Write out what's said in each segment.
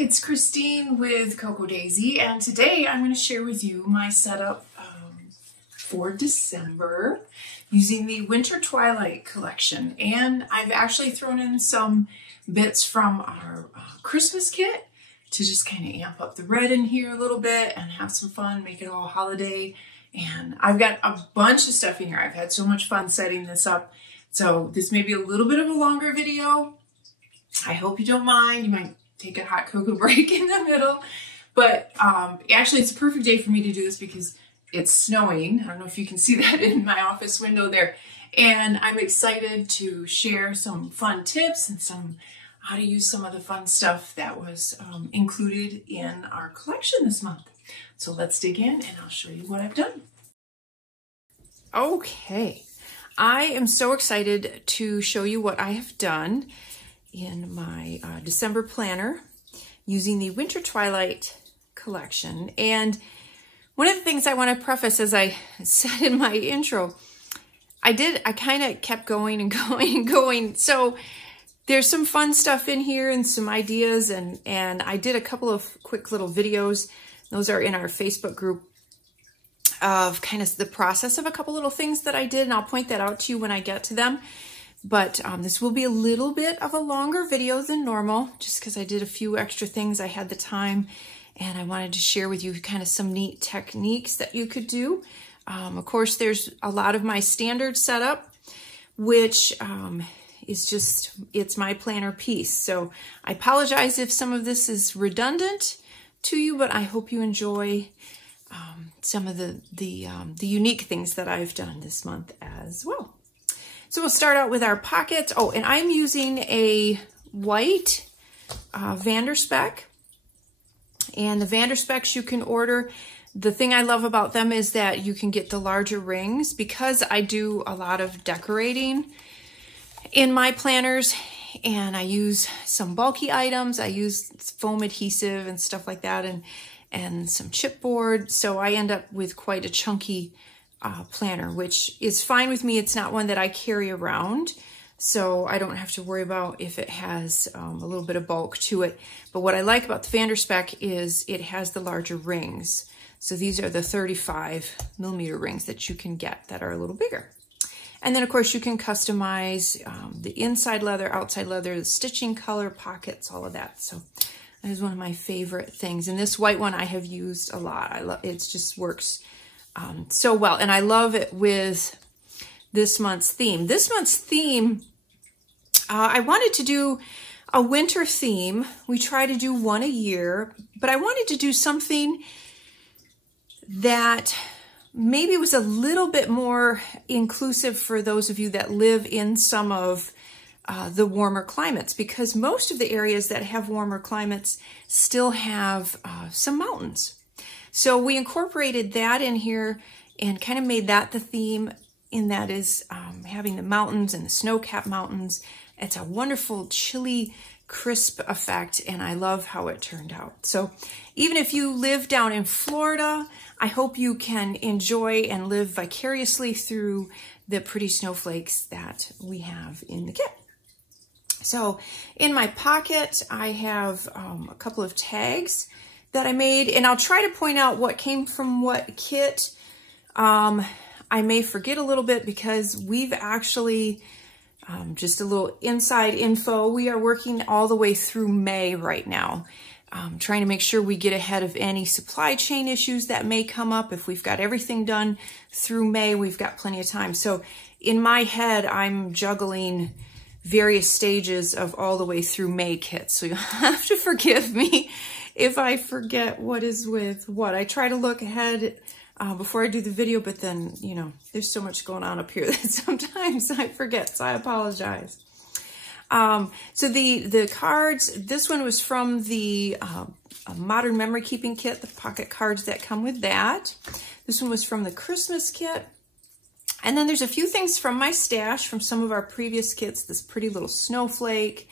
it's Christine with Cocoa Daisy, and today I'm going to share with you my setup for December using the Winter Twilight collection. And I've actually thrown in some bits from our Christmas kit to just kind of amp up the red in here a little bit and have some fun, make it all holiday. And I've got a bunch of stuff in here. I've had so much fun setting this up. So this may be a little bit of a longer video. I hope you don't mind. You might take a hot cocoa break in the middle. But actually, it's a perfect day for me to do this because it's snowing. I don't know if you can see that in my office window there. And I'm excited to share some fun tips and some how to use some of the fun stuff that was included in our collection this month. So let's dig in and I'll show you what I've done. Okay, I am so excited to show you what I have done in my December planner using the Winter Twilight collection. And one of the things I want to preface, as I said in my intro, I kind of kept going and going and going. So there's some fun stuff in here and some ideas, and I did a couple of quick little videos. Those are in our Facebook group of kind of the process of a couple little things that I did, and I'll point that out to you when I get to them. But this will be a little bit of a longer video than normal, just because I did a few extra things. I had the time, and I wanted to share with you kind of some neat techniques that you could do. Of course, there's a lot of my standard setup, which is just, it's my planner piece. So I apologize if some of this is redundant to you, but I hope you enjoy some of the unique things that I've done this month as well. So we'll start out with our pockets. Oh, and I'm using a white Vanderspec. And the Vanderspecs you can order. The thing I love about them is that you can get the larger rings, because I do a lot of decorating in my planners and I use some bulky items. I use foam adhesive and stuff like that, and some chipboard. So I end up with quite a chunky planner, which is fine with me. It's not one that I carry around, so I don't have to worry about if it has a little bit of bulk to it. But what I like about the Vanderspec is it has the larger rings. So these are the 35mm rings that you can get that are a little bigger. And then of course you can customize the inside leather, outside leather, the stitching color, pockets, all of that. So that is one of my favorite things. And this white one I have used a lot. I love it. Just works so well. And I love it with this month's theme. This month's theme, I wanted to do a winter theme. We try to do one a year, but I wanted to do something that maybe was a little bit more inclusive for those of you that live in some of the warmer climates, because most of the areas that have warmer climates still have some mountains. So we incorporated that in here and kind of made that the theme, and that is having the mountains and the snow-capped mountains. It's a wonderful, chilly, crisp effect, and I love how it turned out. So even if you live down in Florida, I hope you can enjoy and live vicariously through the pretty snowflakes that we have in the kit. So in my pocket, I have a couple of tags that I made, and I'll try to point out what came from what kit. I may forget a little bit because we've actually, just a little inside info, we are working all the way through May right now. Trying to make sure we get ahead of any supply chain issues that may come up. If we've got everything done through May, we've got plenty of time. So in my head, I'm juggling various stages of all the way through May kits. So you'll have to forgive me if I forget what is with what. I try to look ahead before I do the video, but then, you know, there's so much going on up here that sometimes I forget, so I apologize. So the cards, this one was from the Modern Memory Keeping Kit, the pocket cards that come with that. This one was from the Christmas kit. And then there's a few things from my stash from some of our previous kits, this pretty little snowflake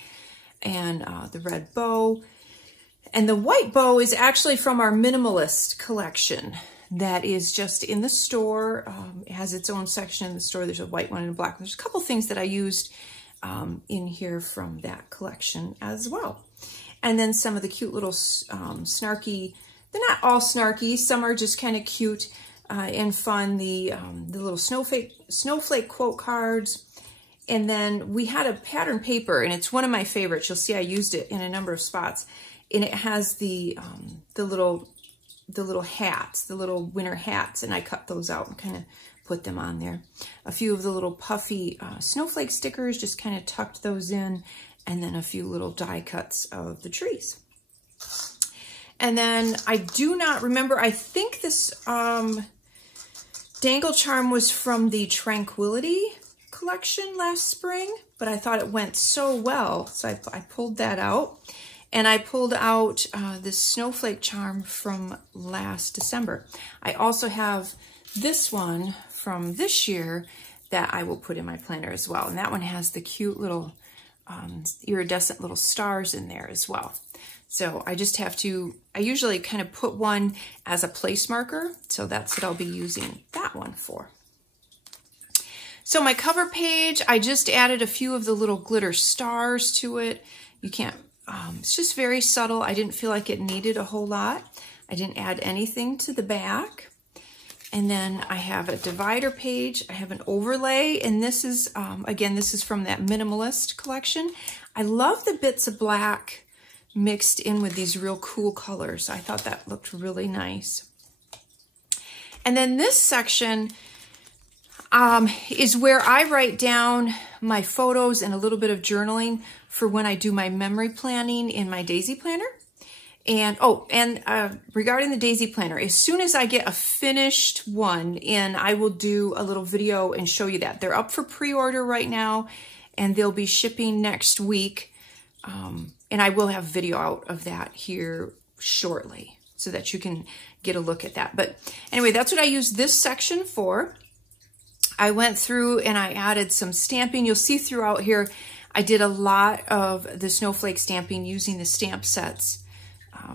and the red bow. And the white bow is actually from our minimalist collection that is just in the store. It has its own section in the store. There's a white one and a black one. There's a couple things that I used in here from that collection as well. And then some of the cute little snarky, they're not all snarky, some are just kind of cute and fun. The little snowflake quote cards. And then we had a pattern paper, and it's one of my favorites. You'll see I used it in a number of spots. And it has the little hats, the little winter hats, and I cut those out and kind of put them on there. A few of the little puffy snowflake stickers, just kind of tucked those in, and then a few little die cuts of the trees. And then I do not remember, I think this dangle charm was from the Tranquility collection last spring, but I thought it went so well, so I pulled that out. And I pulled out this snowflake charm from last December. I also have this one from this year that I will put in my planner as well. And that one has the cute little iridescent little stars in there as well. So I just have to, I usually kind of put one as a place marker. So that's what I'll be using that one for. So my cover page, I just added a few of the little glitter stars to it. You can't, it's just very subtle. I didn't feel like it needed a whole lot. I didn't add anything to the back. And then I have a divider page. I have an overlay, and this is, again, this is from that minimalist collection. I love the bits of black mixed in with these real cool colors. I thought that looked really nice. And then this section is where I write down my photos and a little bit of journaling for when I do my memory planning in my daisy planner. And, regarding the daisy planner, as soon as I get a finished one in, I will do a little video and show you that. They're up for pre-order right now, and they'll be shipping next week. And I will have video out of that here shortly so that you can get a look at that. But anyway, that's what I use this section for. I went through and I added some stamping. You'll see throughout here, I did a lot of the snowflake stamping using the stamp sets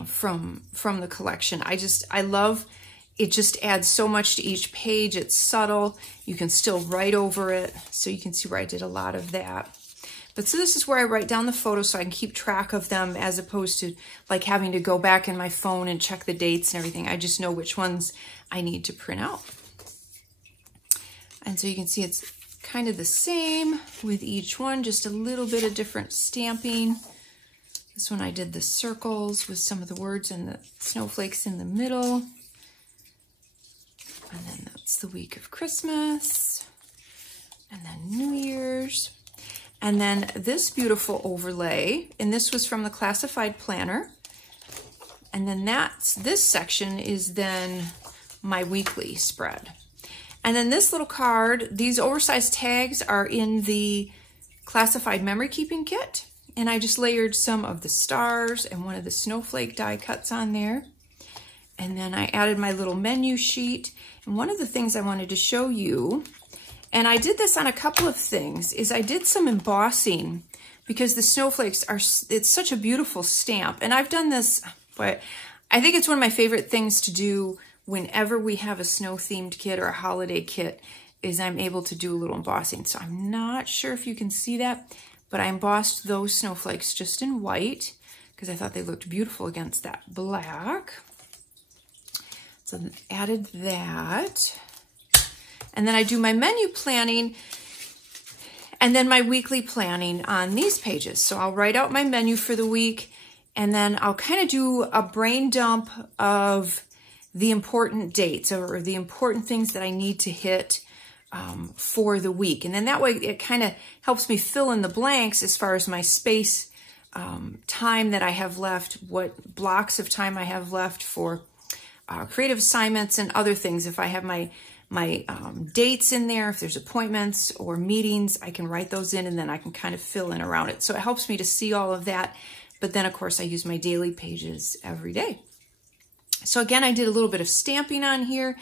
from the collection. I love, it just adds so much to each page. It's subtle. You can still write over it. So you can see where I did a lot of that. But so this is where I write down the photos so I can keep track of them, as opposed to like having to go back in my phone and check the dates and everything. I just know which ones I need to print out. And so you can see it's kind of the same with each one, just a little bit of different stamping. This one I did the circles with some of the words and the snowflakes in the middle. And then that's the week of Christmas. And then New Year's. And then this beautiful overlay, and this was from the classified planner. And then this section is then my weekly spread. And then this little card, these oversized tags are in the classified memory keeping kit. And I just layered some of the stars and one of the snowflake die cuts on there. And then I added my little menu sheet. And one of the things I wanted to show you, and I did this on a couple of things, is I did some embossing because the snowflakes are, it's such a beautiful stamp. And I've done this, but I think it's one of my favorite things to do whenever we have a snow themed kit or a holiday kit, is I'm able to do a little embossing. So I'm not sure if you can see that, but I embossed those snowflakes just in white because I thought they looked beautiful against that black. So I added that. And then I do my menu planning and then my weekly planning on these pages. So I'll write out my menu for the week, and then I'll kind of do a brain dump of the important dates or the important things that I need to hit for the week. And then that way it kind of helps me fill in the blanks as far as my space, time that I have left, what blocks of time I have left for creative assignments and other things. If I have my dates in there, if there's appointments or meetings, I can write those in and then I can kind of fill in around it. So it helps me to see all of that. But then of course I use my daily pages every day. So again, I did a little bit of stamping on here.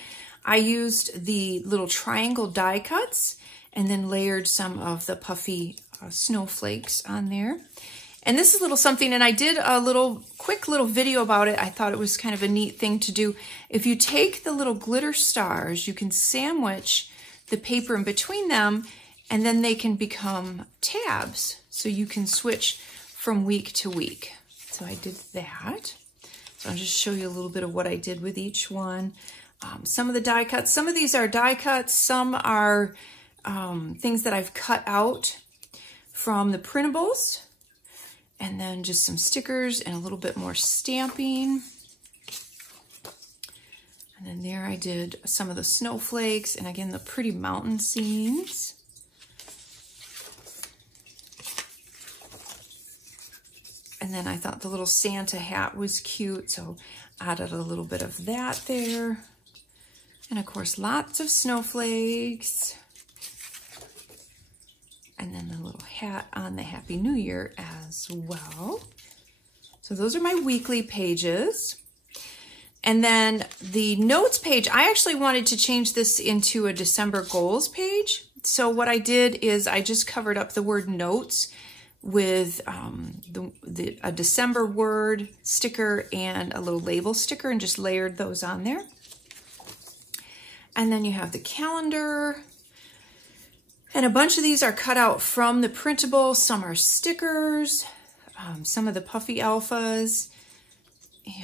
I used the little triangle die cuts and then layered some of the puffy snowflakes on there. And this is a little something, and I did a quick little video about it. I thought it was kind of a neat thing to do. If you take the little glitter stars, you can sandwich the paper in between them, and then they can become tabs. So you can switch from week to week. So I did that. So I'll just show you a little bit of what I did with each one. Some of the die cuts, some of these are die cuts, some are things that I've cut out from the printables, and then just some stickers and a little bit more stamping. And then there I did some of the snowflakes and again the pretty mountain scenes. And then I thought the little Santa hat was cute, so added a little bit of that there. And of course, lots of snowflakes. And then the little hat on the Happy New Year as well. So those are my weekly pages. And then the notes page, I actually wanted to change this into a December goals page. So what I did is I just covered up the word notes with a December word sticker and a little label sticker and just layered those on there. And then you have the calendar. And a bunch of these are cut out from the printable. Some are stickers, some of the puffy alphas,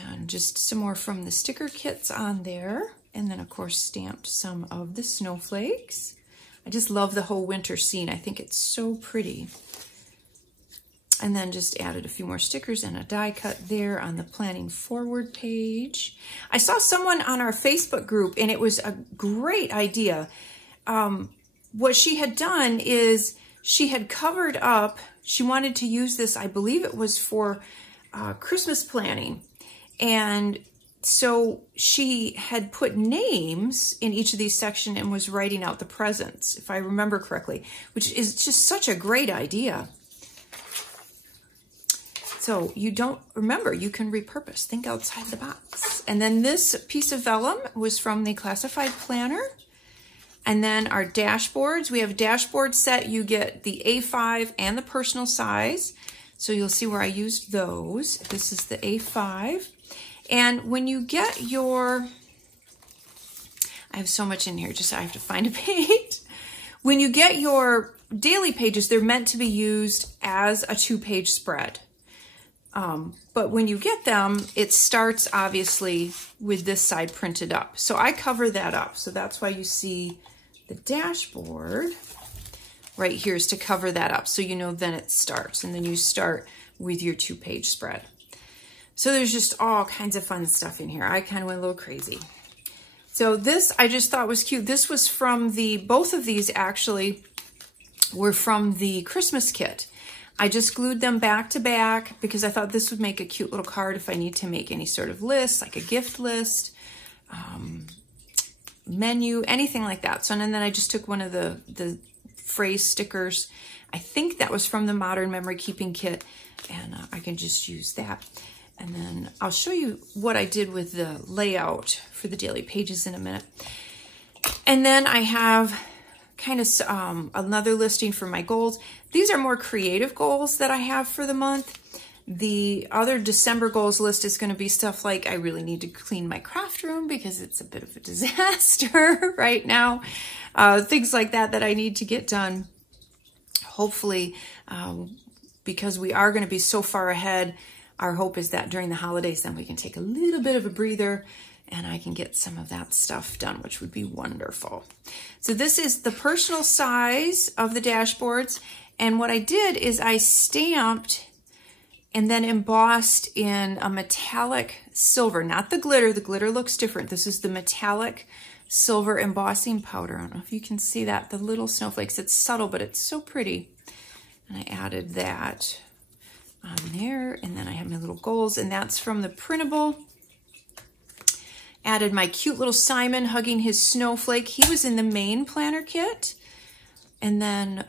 and just some more from the sticker kits on there. And then of course stamped some of the snowflakes. I just love the whole winter scene. I think it's so pretty. And then just added a few more stickers and a die cut there on the planning forward page. I saw someone on our Facebook group and it was a great idea. What she had done is she had covered up, she wanted to use this, I believe it was for Christmas planning. And so she had put names in each of these sections and was writing out the presents, if I remember correctly, which is just such a great idea. So you don't remember, you can repurpose, think outside the box. And then this piece of vellum was from the classified planner. And then our dashboards, we have a dashboard set. You get the A5 and the personal size. So you'll see where I used those. This is the A5. And when you get your, I have so much in here, just I have to find a page. When you get your daily pages, they're meant to be used as a 2-page spread. But when you get them, it starts obviously with this side printed up. So I cover that up. So that's why you see the dashboard right here is to cover that up. So you know then it starts, and then you start with your 2-page spread. So there's just all kinds of fun stuff in here. I kind of went a little crazy. So this I just thought was cute. This was from both of these actually were from the Christmas kit. I just glued them back to back because I thought this would make a cute little card if I need to make any sort of list, like a gift list, menu, anything like that. So and then I just took one of the phrase stickers. I think that was from the Modern Memory Keeping Kit, and I can just use that. And then I'll show you what I did with the layout for the daily pages in a minute. And then I have kind of another listing for my goals. These are more creative goals that I have for the month. The other December goals list is going to be stuff like I really need to clean my craft room because it's a bit of a disaster right now. Things like that I need to get done. Hopefully, because we are going to be so far ahead, our hope is that during the holidays then we can take a little bit of a breather and I can get some of that stuff done, which would be wonderful. So this is the personal size of the dashboards. And what I did is I stamped and then embossed in a metallic silver, not the glitter. The glitter looks different. This is the metallic silver embossing powder. I don't know if you can see that, the little snowflakes. It's subtle, but it's so pretty. And I added that on there. And then I have my little goals, and that's from the printable. Added my cute little Simon hugging his snowflake. He was in the main planner kit. And then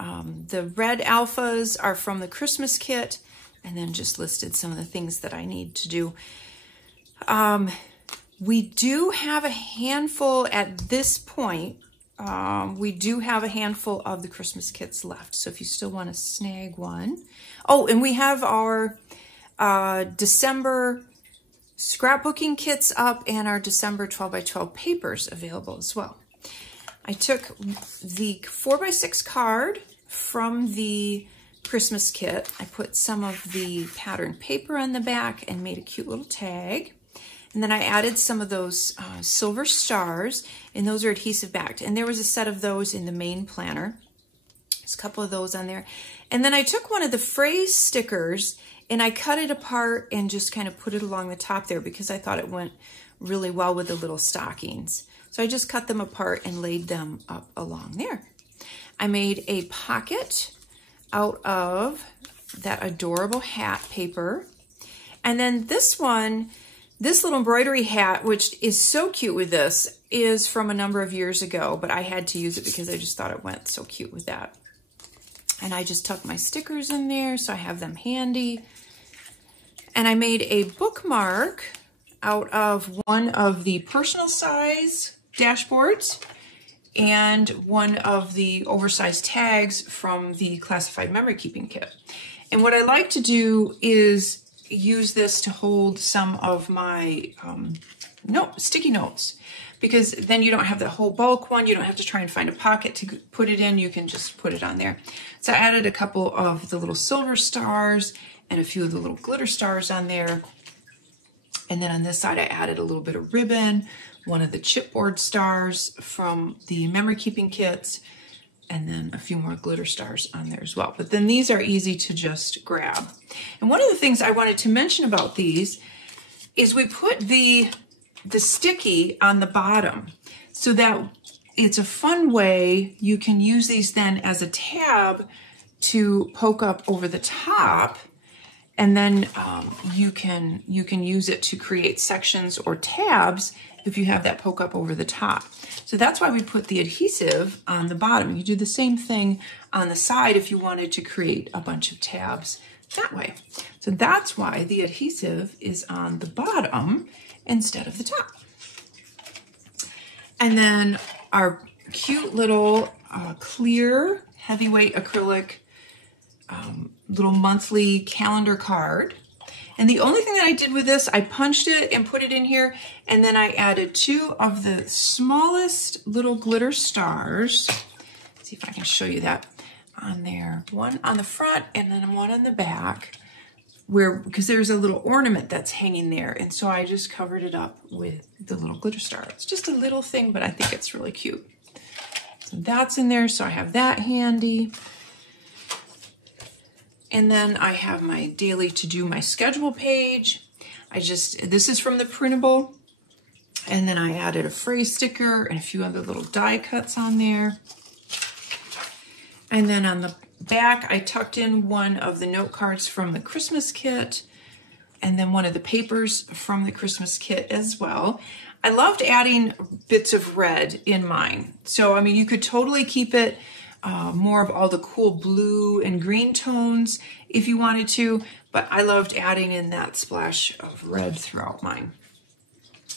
the red alphas are from the Christmas kit. And then just listed some of the things that I need to do. We do have a handful at this point. We do have a handful of the Christmas kits left. So if you still want to snag one. Oh, and we have our December scrapbooking kits up and our December 12x12 papers available as well. I took the 4x6 card from the Christmas kit, I put some of the pattern paper on the back and made a cute little tag. And then I added some of those silver stars, and those are adhesive backed. And there was a set of those in the main planner. There's a couple of those on there. And then I took one of the phrase stickers and I cut it apart and just kind of put it along the top there because I thought it went really well with the little stockings. So I just cut them apart and laid them up along there. I made a pocket out of that adorable hat paper. And then this one, this little embroidery hat, which is so cute with this, is from a number of years ago, but I had to use it because I just thought it went so cute with that. And I just tucked my stickers in there so I have them handy. And I made a bookmark out of one of the personal size dashboards and one of the oversized tags from the classified memory keeping kit. And what I like to do is use this to hold some of my sticky notes, because then you don't have the whole bulk one. You don't have to try and find a pocket to put it in. You can just put it on there. So I added a couple of the little silver stars and a few of the little glitter stars on there. And then on this side, I added a little bit of ribbon, one of the chipboard stars from the memory keeping kits, and then a few more glitter stars on there as well. But then these are easy to just grab. And one of the things I wanted to mention about these is we put the sticky on the bottom so that it's a fun way. You can use these then as a tab to poke up over the top, and then you can use it to create sections or tabs if you have that poke up over the top. So that's why we put the adhesive on the bottom. You do the same thing on the side if you wanted to create a bunch of tabs that way. So that's why the adhesive is on the bottom instead of the top. And then our cute little clear heavyweight acrylic little monthly calendar card. And the only thing that I did with this, I punched it and put it in here, and then I added two of the smallest little glitter stars. Let's see if I can show you that on there. One on the front and then one on the back, because there's a little ornament that's hanging there, and so I just covered it up with the little glitter star. It's just a little thing, but I think it's really cute. So that's in there, so I have that handy. And then I have my daily to-do, my schedule page. This is from the printable. And then I added a phrase sticker and a few other little die cuts on there. And then on the back, I tucked in one of the note cards from the Christmas kit, and then one of the papers from the Christmas kit as well. I loved adding bits of red in mine. So, I mean, you could totally keep it more of all the cool blue and green tones if you wanted to, but I loved adding in that splash of red throughout mine.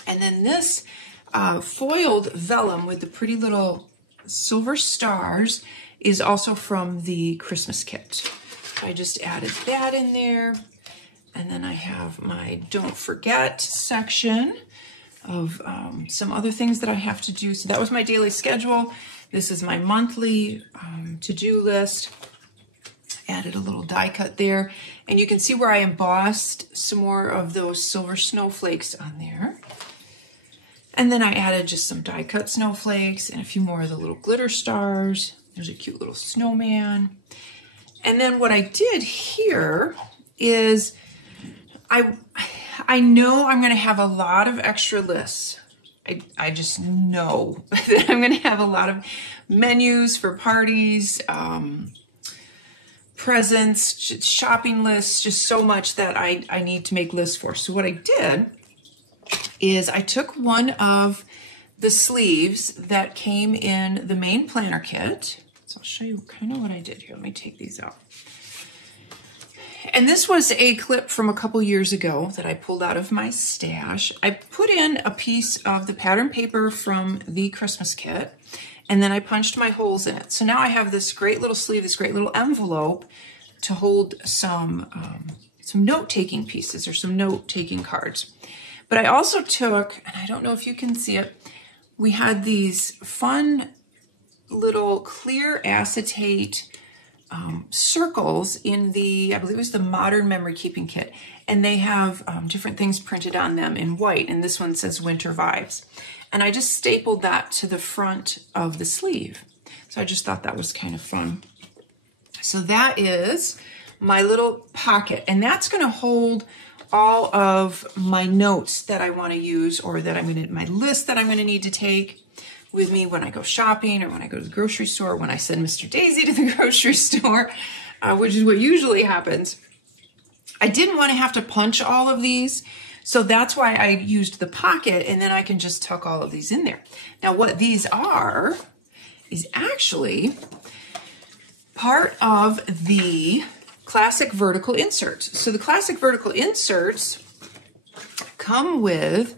And then this foiled vellum with the pretty little silver stars is also from the Christmas kit. I just added that in there. And then I have my don't forget section of some other things that I have to do. So that was my daily schedule. This is my monthly to-do list. Added a little die cut there. And you can see where I embossed some more of those silver snowflakes on there. And then I added just some die cut snowflakes and a few more of the little glitter stars. There's a cute little snowman. And then what I did here is I know I'm going to have a lot of extra lists. I just know that I'm going to have a lot of menus for parties, presents, shopping lists, just so much that I need to make lists for. So what I did is I took one of the sleeves that came in the main planner kit. So I'll show you kind of what I did here. Let me take these out. And this was a clip from a couple years ago that I pulled out of my stash. I put in a piece of the pattern paper from the Christmas kit, and then I punched my holes in it. So now I have this great little sleeve, this great little envelope to hold some note-taking pieces or some note-taking cards. But I also took, and I don't know if you can see it, we had these fun little clear acetate circles in the, I believe it was the Modern Memory Keeping Kit, and they have different things printed on them in white, and this one says Winter Vibes. And I just stapled that to the front of the sleeve. So I just thought that was kind of fun. So that is my little pocket, and that's going to hold all of my notes that I want to use, or that my list that I'm going to need to take with me when I go shopping, or when I go to the grocery store, when I send Mr. Daisy to the grocery store, which is what usually happens. I didn't want to have to punch all of these, so that's why I used the pocket, and then I can just tuck all of these in there. Now what these are is actually part of the classic vertical inserts. So the classic vertical inserts come with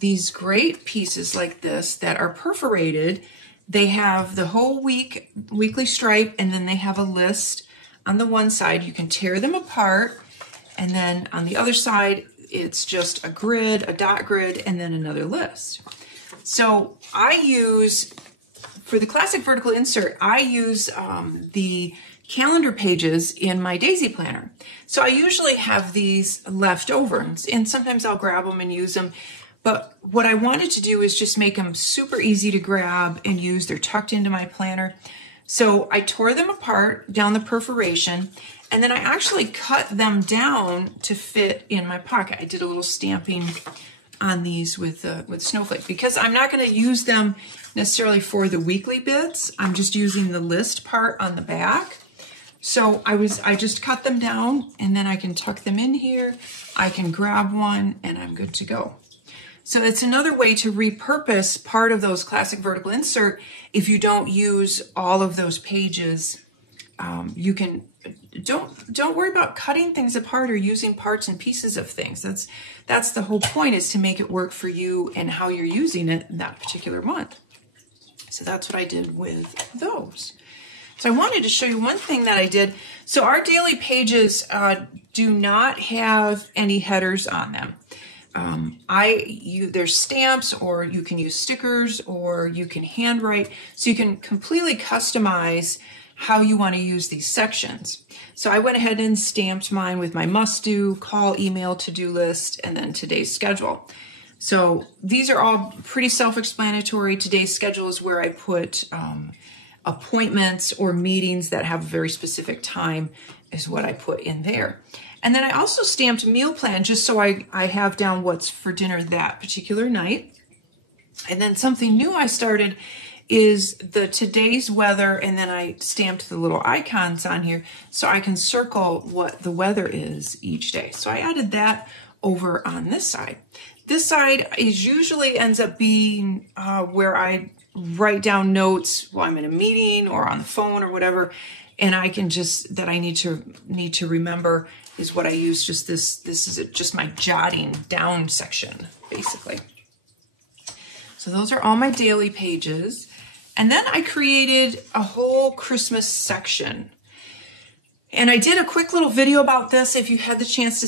these great pieces like this that are perforated. They have the whole weekly stripe, and then they have a list on the one side. You can tear them apart, and then on the other side, it's just a grid, a dot grid, and then another list. So I use, for the classic vertical insert, I use the calendar pages in my Daisy planner. So I usually have these left over, and sometimes I'll grab them and use them. But what I wanted to do is just make them super easy to grab and use. They're tucked into my planner. So I tore them apart down the perforation, and then I actually cut them down to fit in my pocket. I did a little stamping on these with snowflake, because I'm not going to use them necessarily for the weekly bits. I'm just using the list part on the back. So I just cut them down, and then I can tuck them in here. I can grab one, and I'm good to go. So it's another way to repurpose part of those classic vertical insert. If you don't use all of those pages, you can, don't worry about cutting things apart or using parts and pieces of things. That's the whole point, is to make it work for you and how you're using it that particular month. So that's what I did with those. So I wanted to show you one thing that I did. So our daily pages do not have any headers on them. There's stamps, or you can use stickers, or you can handwrite. So you can completely customize how you want to use these sections. So I went ahead and stamped mine with my must do, call, email, to-do list, and then today's schedule. So these are all pretty self-explanatory. Today's schedule is where I put appointments or meetings that have a very specific time, is what I put in there. And then I also stamped meal plan, just so I have down what's for dinner that particular night. And then something new I started is the today's weather, and then I stamped the little icons on here so I can circle what the weather is each day. So I added that over on this side. This side usually ends up being where I write down notes while I'm in a meeting or on the phone or whatever, and I can just, that I need to remember, is what I use. Just this is just my jotting down section, basically. So those are all my daily pages. And then I created a whole Christmas section. And I did a quick little video about this if you had the chance to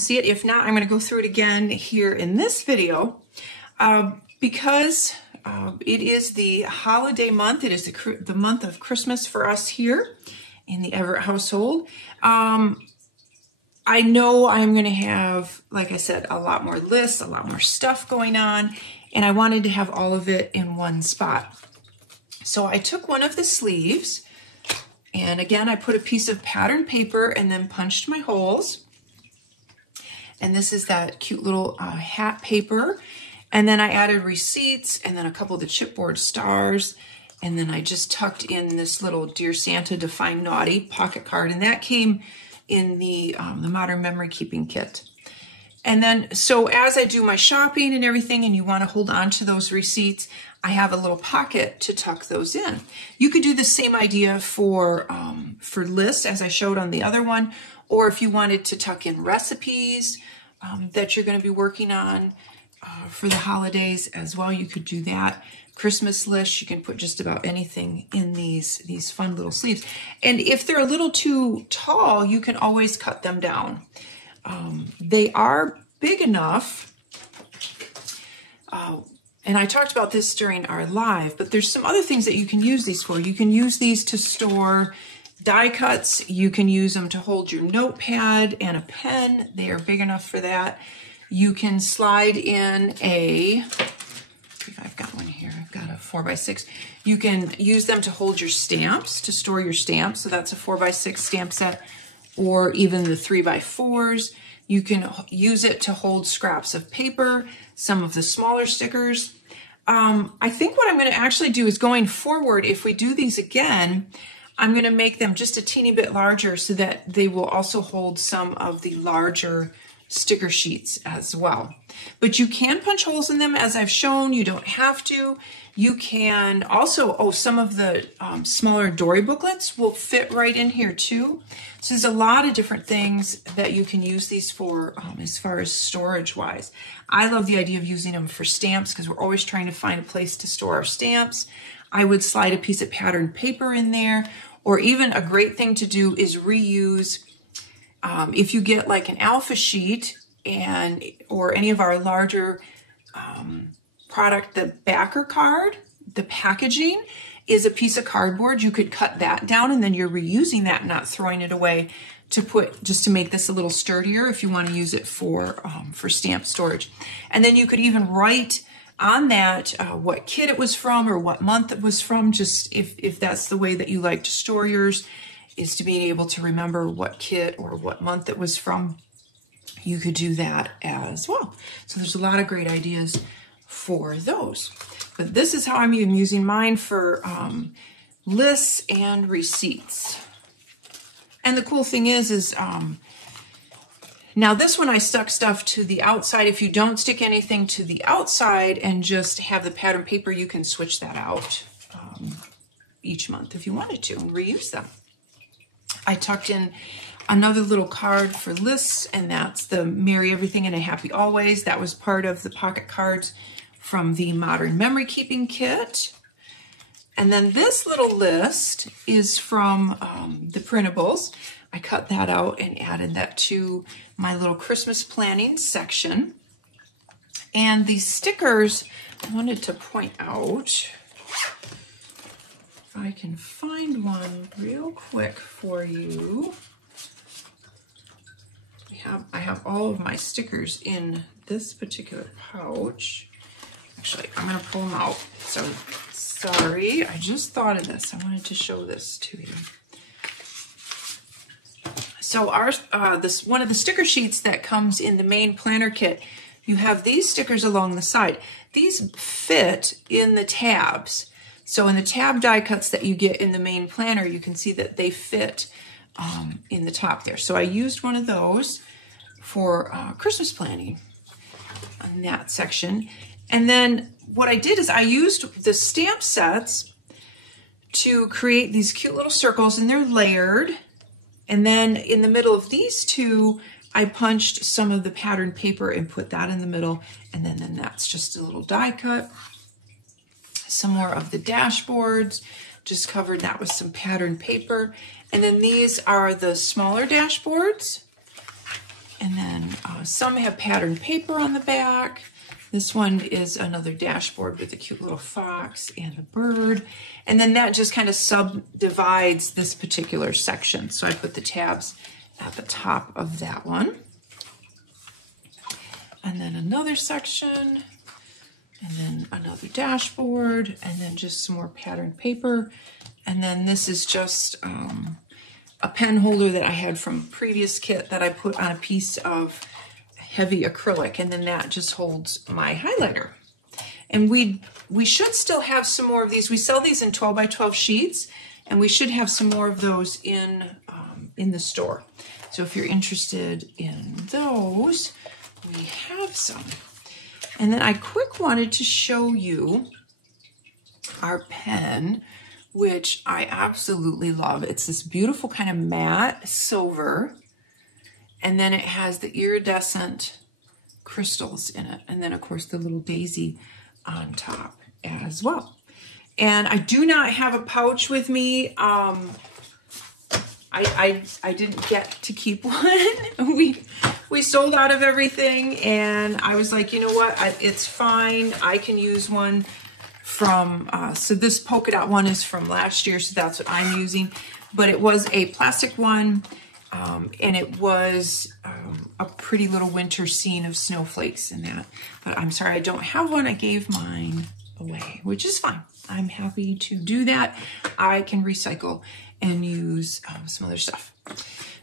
see it. If not, I'm going to go through it again here in this video, because it is the holiday month. It is the month of Christmas for us here in the Everett household. I know I'm going to have, like I said, a lot more lists, a lot more stuff going on, and I wanted to have all of it in one spot. So I took one of the sleeves, and again, I put a piece of patterned paper and then punched my holes. And this is that cute little hat paper. And then I added receipts, and then a couple of the chipboard stars. And then I just tucked in this little Dear Santa Define Naughty pocket card. And that came in the Modern Memory Keeping Kit. And then, so as I do my shopping and everything, and you want to hold on to those receipts, I have a little pocket to tuck those in. You could do the same idea for lists as I showed on the other one, or if you wanted to tuck in recipes that you're going to be working on for the holidays as well, you could do that. Christmas lists, you can put just about anything in these fun little sleeves. And if they're a little too tall, you can always cut them down. They are big enough, and I talked about this during our live, but there's some other things that you can use these for. You can use these to store die cuts. You can use them to hold your notepad and a pen. They are big enough for that. You can slide in a, I've got one here, I've got a 4x6. You can use them to hold your stamps, to store your stamps. So that's a 4x6 stamp set, or even the 3x4s. You can use it to hold scraps of paper, some of the smaller stickers. I think what I'm going to actually do is, going forward, if we do these again, I'm going to make them just a teeny bit larger so that they will also hold some of the larger sticker sheets as well. But you can punch holes in them, as I've shown. You don't have to. You can also, some of the smaller Dory booklets will fit right in here too. So there's a lot of different things that you can use these for as far as storage wise. I love the idea of using them for stamps because we're always trying to find a place to store our stamps. I would slide a piece of patterned paper in there, or even a great thing to do is reuse, if you get like an alpha sheet or any of our larger product, the backer card, the packaging is a piece of cardboard. You could cut that down and then you're reusing that, not throwing it away, to put, just to make this a little sturdier if you want to use it for stamp storage. And then you could even write on that what kit it was from or what month it was from, just if that's the way that you like to store yours, is to be able to remember what kit or what month it was from. You could do that as well. So there's a lot of great ideas for those. But this is how I'm using mine for lists and receipts. And the cool thing is now this one I stuck stuff to the outside. If you don't stick anything to the outside and just have the pattern paper, you can switch that out each month if you wanted to and reuse them. I tucked in another little card for lists, and that's the Merry Everything and a Happy Always. That was part of the pocket cards from the Modern Memory Keeping Kit. And then this little list is from the printables. I cut that out and added that to my little Christmas planning section. And these stickers, I wanted to point out, if I can find one real quick for you. I have all of my stickers in this particular pouch. Actually, I'm going to pull them out. So sorry, I just thought of this. I wanted to show this to you. So one of the sticker sheets that comes in the main planner kit, you have these stickers along the side. These fit in the tabs. So in the tab die cuts that you get in the main planner, you can see that they fit in the top there. So I used one of those for Christmas planning in that section. And then what I did is I used the stamp sets to create these cute little circles, and they're layered. And then in the middle of these two, I punched some of the patterned paper and put that in the middle. And then that's just a little die cut. Some more of the dashboards, just covered that with some patterned paper. And then these are the smaller dashboards. And then some have patterned paper on the back. This one is another dashboard with a cute little fox and a bird. And then that just kind of subdivides this particular section. So I put the tabs at the top of that one. And then another section, and then another dashboard, and then just some more patterned paper. And then this is just a pen holder that I had from previous kit that I put on a piece of heavy acrylic, and then that just holds my highlighter. And we should still have some more of these. We sell these in 12 by 12 sheets, and we should have some more of those in the store. So if you're interested in those, we have some. And then I quick wanted to show you our pen, which I absolutely love. It's this beautiful kind of matte silver, and then it has the iridescent crystals in it, and then of course the little daisy on top as well. And I do not have a pouch with me. I didn't get to keep one. We sold out of everything, and I was like, you know what, it's fine. I can use one from, so this polka dot one is from last year, so that's what I'm using. but it was a plastic one, and it was a pretty little winter scene of snowflakes in that. But I'm sorry I don't have one. I gave mine away, which is fine. I'm happy to do that. I can recycle and use some other stuff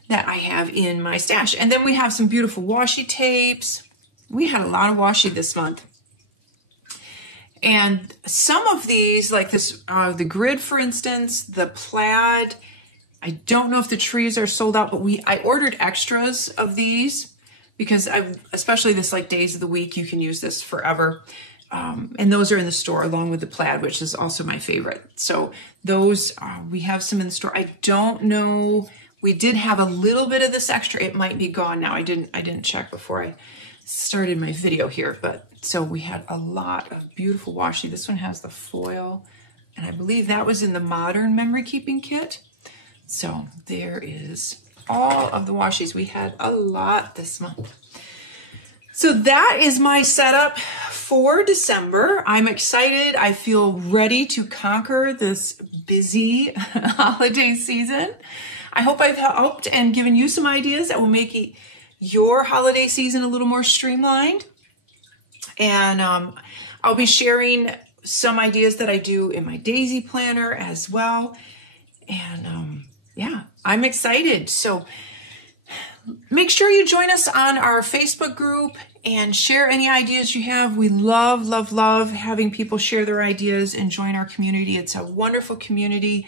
that I have in my stash. And then we have some beautiful washi tapes. We had a lot of washi this month. And some of these, like this, the grid, for instance, the plaid, I don't know if the trees are sold out, but I ordered extras of these because especially this like days of the week, you can use this forever. And those are in the store along with the plaid, which is also my favorite. So those, we have some in the store. I don't know. We did have a little bit of this extra. It might be gone now. I didn't check before I started my video here, but so we had a lot of beautiful washi. This one has the foil, and I believe that was in the modern memory keeping kit. So there is all of the washis. We had a lot this month. So that is my setup for December. I'm excited. I feel ready to conquer this busy holiday season. I hope I've helped and given you some ideas that will make your holiday season a little more streamlined. And I'll be sharing some ideas that I do in my Daisy planner as well. And yeah, I'm excited. So make sure you join us on our Facebook group and share any ideas you have. We love, love, love having people share their ideas and join our community. It's a wonderful community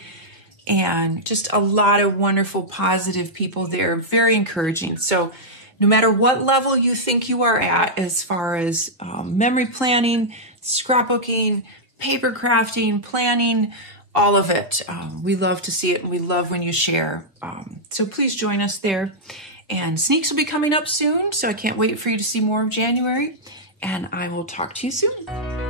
and just a lot of wonderful, positive people there. Very encouraging. So no matter what level you think you are at as far as memory planning, scrapbooking, paper crafting, planning, all of it, we love to see it and we love when you share. So please join us there. And sneaks will be coming up soon, so I can't wait for you to see more of January. And I will talk to you soon.